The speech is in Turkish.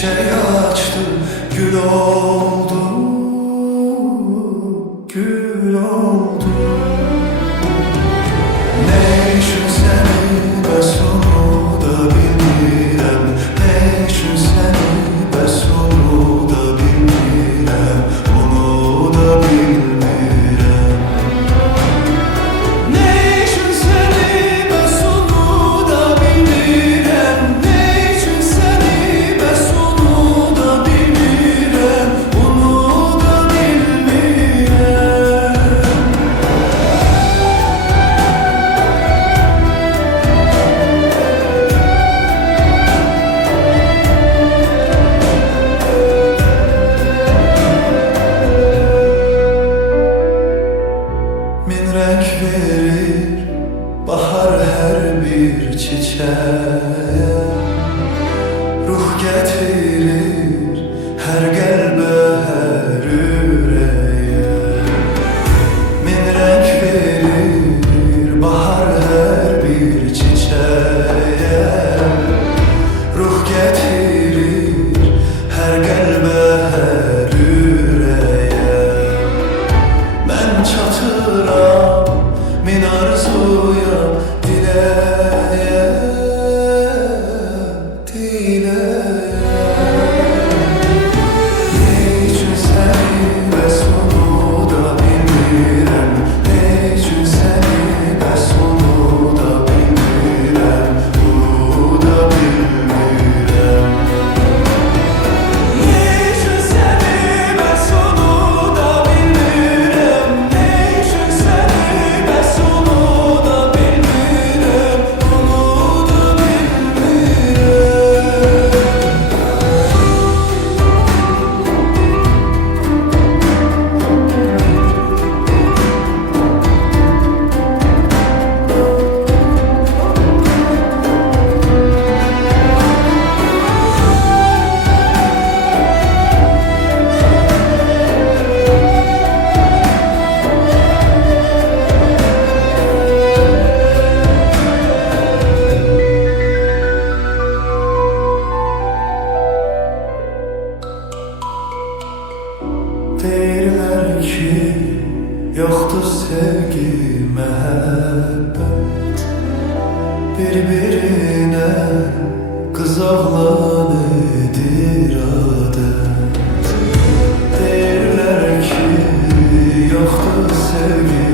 çiçeği açtı, gül oldu, gül oldu. Ne için seni bəs onu da bilmirəm, ne için seni bəs onu da bilmirəm, onu da bilmirəm. Ne için seni bəs onu da bilmirəm, ne için seni bəs onu da bilmirəm, onu da bilmirəm. Min renk verir bahar her bir çiçeğe, ruh getirir her qəlbə, hər ürəyə. Min renk verir bahar her bir çiçeğe, ruh getirir her qəlbə, hər ürəyə. Mən çatıram min arzuya, diləyə, diləyə. Ne için seni bəs onu da bilmirəm, ne için seni bəs onu da bilmirəm, bunu da bilmirəm. Ne için seni bəs onu da bilmirəm, ne için seni bəs onu da bilmirəm, onu da bilmirəm. Deyirlər ki, yoxdur sevgi, məhəbbət, bir-birinə qız oğlan edir adət. Deyirlər ki, yoxdur sevgi,